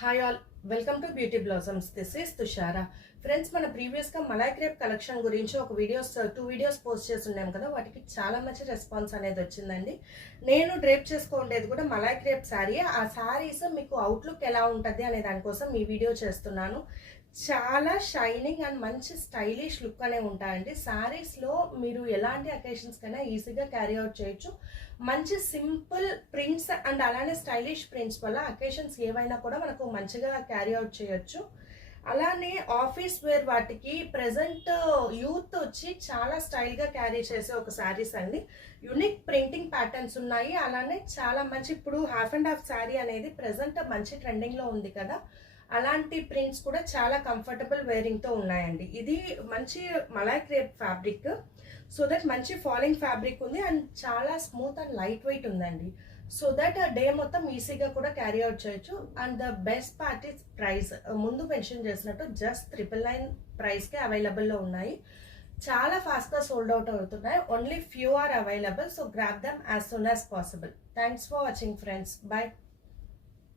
Hi all, welcome to beauty blossoms. This is Tushara. Friends, మన ప్రీవియస్గా malai crepe collection గురించి ఒక టూ వీడియోస్ పోస్ట్ చేస్తున్నాం కదా. వాటికి చాలా మంచి రెస్పాన్స్ అనేది వచ్చిందండి. నేను డ్రేప్ చేసుకోండేది కూడా మలై క్రేప్ శారీ. ఆ శారీస్ మీకు అవుట్లుక్ ఎలా ఉంటుంది అనే దానికోసం ఈ వీడియో చేస్తున్నాను. చాలా షైనింగ్ అండ్ మంచి స్టైలిష్ లుక్ అనే ఉంటాయండి. శారీస్లో మీరు ఎలాంటి అకేషన్స్ కైనా ఈజీగా క్యారీ అవుట్ చేయొచ్చు. మంచి సింపుల్ ప్రింట్స్ అండ్ అలానే స్టైలిష్ ప్రింట్స్ వల్ల అకేషన్స్ ఏవైనా కూడా మనకు మంచిగా క్యారీ అవుట్ చేయొచ్చు. అలానే ఆఫీస్ వేర్ వాటికి ప్రజెంట్ యూత్ వచ్చి చాలా స్టైల్గా క్యారీ చేసే ఒక శారీస్ అండి. యునిక్ ప్రింటింగ్ ప్యాటర్న్స్ ఉన్నాయి. అలానే చాలా మంచి, ఇప్పుడు హాఫ్ అండ్ హాఫ్ శారీ అనేది ప్రజెంట్ మంచి ట్రెండింగ్లో ఉంది కదా. అలాంటి ప్రింట్స్ కూడా చాలా కంఫర్టబుల్ వేరింగ్తో ఉన్నాయండి. ఇది మంచి మలై క్రేప్ ఫ్యాబ్రిక్, సో దట్ మంచి ఫాలింగ్ ఫ్యాబ్రిక్ ఉంది అండ్ చాలా స్మూత్ అండ్ లైట్ వెయిట్ ఉందండి. సో దట్ డే మొత్తం ఈజీగా కూడా క్యారీ అవుట్ చేయొచ్చు. And the best part is price. ముందు మెన్షన్ చేసినట్టు జస్ట్ 999 ప్రైస్కే అవైలబుల్లో ఉన్నాయి. చాలా ఫాస్ట్గా సోల్డ్ అవుట్ అవుతున్నాయి. Only few are available, so grab them as soon as possible. Thanks for watching friends. By.